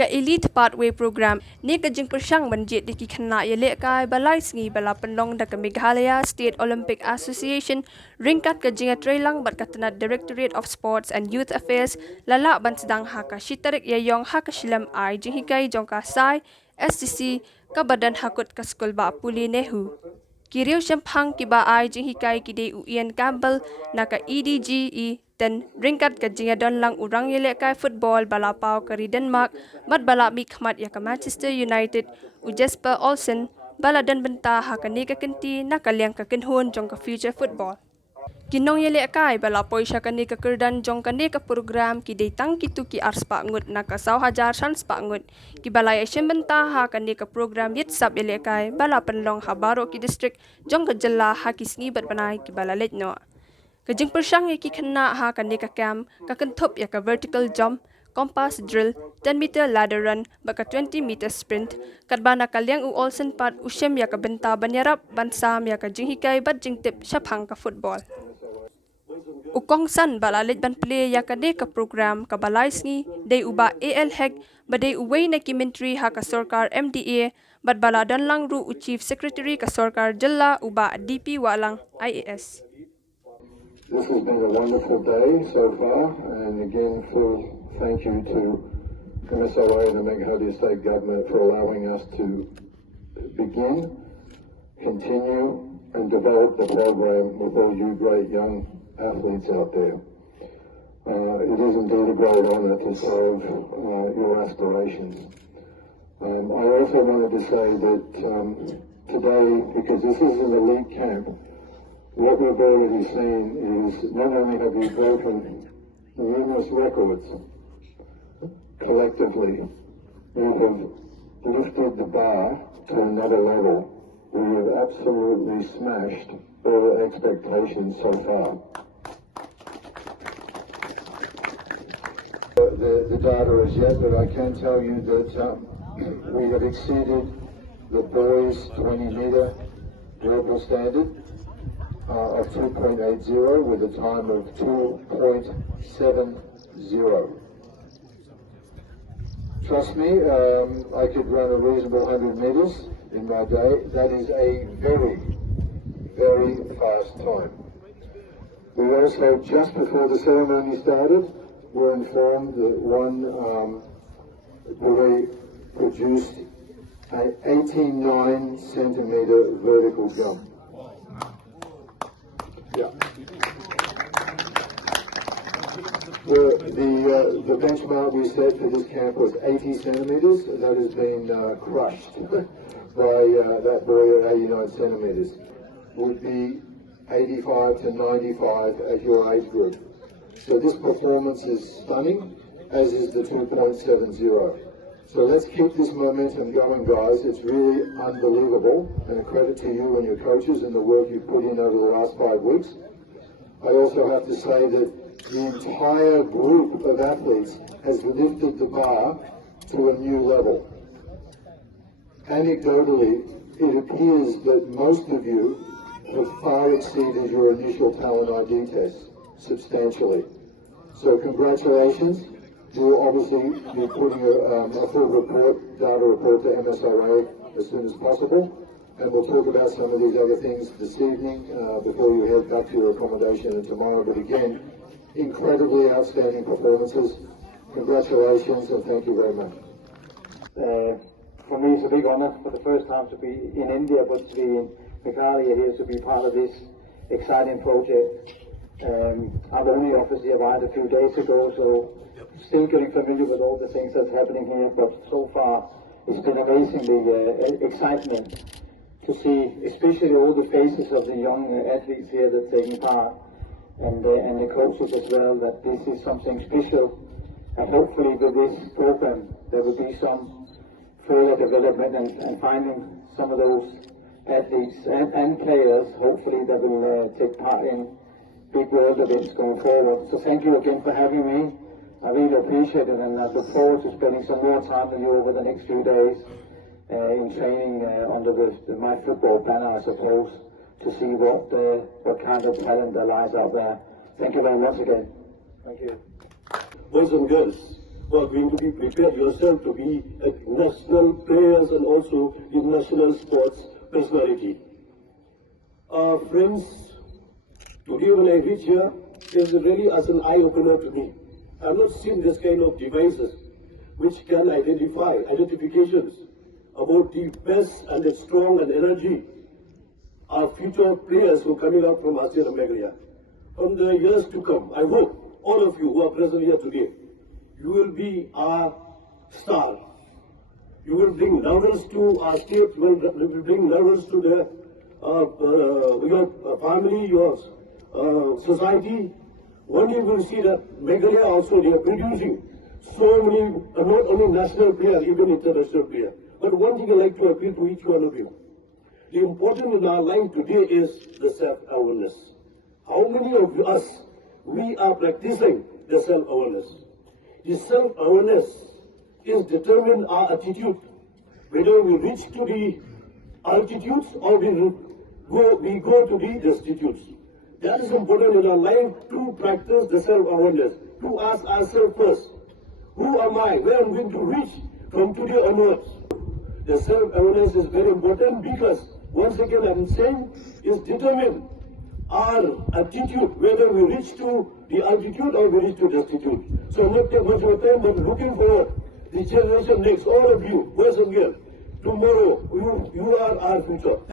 ka elite pathway program ni ka jing persang banjit di ki khynnah yele kai balai sngi bala penlong da ka Meghalaya State Olympic Association ringkat ka jinga trailang bat ka tnad Directorate of Sports and Youth Affairs lala ban sedang haka shitarik yayong haka shilam ai jing hikai jong ka sai STC ka badan hakut ka skul ba puli nehu kiriu shampang kiba ai jing hikai kide Ian Campbell na ka EDGE dan ringkat ka jinga don lang urang yele kai football bala pau kari Denmark mat bala mi khmat ya ka Manchester United u Jesper Olsen bala dan benta ha ka ni ka kenti na ka liang ka kinhun jong ka future football kinong yele kai bala poisha ka ni ka kerdan jong ka ni ka program ki detang kitu ki arspa ngut na ka 1,000 sans pa ngut ki bala iashimbynta ha ka ni ka program yit sab yele kai bala penlong habaro ki district jong ka jalla ha ki sngi bat banai ki bala letno kajing persang ki khynnah ha ka ni ka cam ka kenthop ya ka vertical jump compass drill 10 meter ladder run baka 20 meter sprint kadbana kalyang u Olsen pat ushem ya ka benta banyarap bansam ya ka jing hikai bat jing tip shaphang ka football ukong san balalit ban play ya ka de ka program ka balai sngi dei uba AL hack badei uwei na kimentry ha ka sarkar MDA bat bala dan lang ru u chief secretary ka sarkar jilla uba DP walang IAS. This has been a wonderful day so far, and again, full thank you to MSOA and the Meghalaya State Government for allowing us to begin, continue, and develop the program with all you great young athletes out there. It is indeed a great honour to serve your aspirations. I also wanted to say that today, because this is an elite camp, what we've already seen is not only have you broken numerous records, collectively, we have lifted the bar to another level. We have absolutely smashed all expectations so far. The data is yet, but I can tell you that we have exceeded the boys' 20-metre global standard of 2.80 with a time of 2.70. Trust me, I could run a reasonable 100 metres in my day. That is a very, very fast time. We also, just before the ceremony started, were informed that one boy produced an 89-centimetre vertical jump. Yeah. The benchmark we set for this camp was 80 centimetres. That has been crushed by that boy at 89 centimetres. Would be 85 to 95 at your age group. So this performance is stunning, as is the 2.70. So let's keep this momentum going, guys. It's really unbelievable, and a credit to you and your coaches and the work you've put in over the last 5 weeks. I also have to say that the entire group of athletes has lifted the bar to a new level. Anecdotally, it appears that most of you have far exceeded your initial talent ID test substantially. So congratulations. We'll obviously be putting a full data report to MSOA as soon as possible, and we'll talk about some of these other things this evening before you head back to your accommodation and tomorrow. But again, incredibly outstanding performances. Congratulations and thank you very much. For me, it's a big honor for the first time to be in India, but to be in Meghalaya here to be part of this exciting project. I've only obviously arrived a few days ago, so still getting familiar with all the things that's happening here, but so far it's been amazingly excitement to see, especially all the faces of the young athletes here that are taking part, and the coaches as well, that this is something special, and hopefully with this program there will be some further development and finding some of those athletes and players, hopefully, that will take part in big world events going forward. So thank you again for having me. I really appreciate it, and I look forward to spending some more time with you over the next few days in training under my football banner, I suppose, to see what kind of talent there lies out there. Thank you very much again. Thank you. Boys and girls, who are going to be prepared yourself to be national players and also in national sports personality. Friends, today when I reach here, is really as an eye-opener to me. I have not seen this kind of devices which can identifications about the best and the strong and energy our future players who are coming up from ASEAN and Meghalaya. From the years to come, I hope all of you who are present here today, you will be our star. You will bring laurels to our state, you will bring laurels to your family, your society. One day you will see that Meghalaya also, they are producing so many, not only national players, even international players. But one thing I like to appeal to each one of you. The important in our life today is the self-awareness. How many of us, we are practicing the self-awareness? The self-awareness is determine our attitude, whether we reach to the altitudes or we go to the destitutes. That is important in our life to practice the self-awareness, to ask ourselves first, who am I, where I'm going to reach from today onwards? The self-awareness is very important because, once again I'm saying, is determine our attitude, whether we reach to the altitude or we reach to destitute. So not take much of time, but looking forward, the generation next, all of you, boys and girls, tomorrow, you are our future.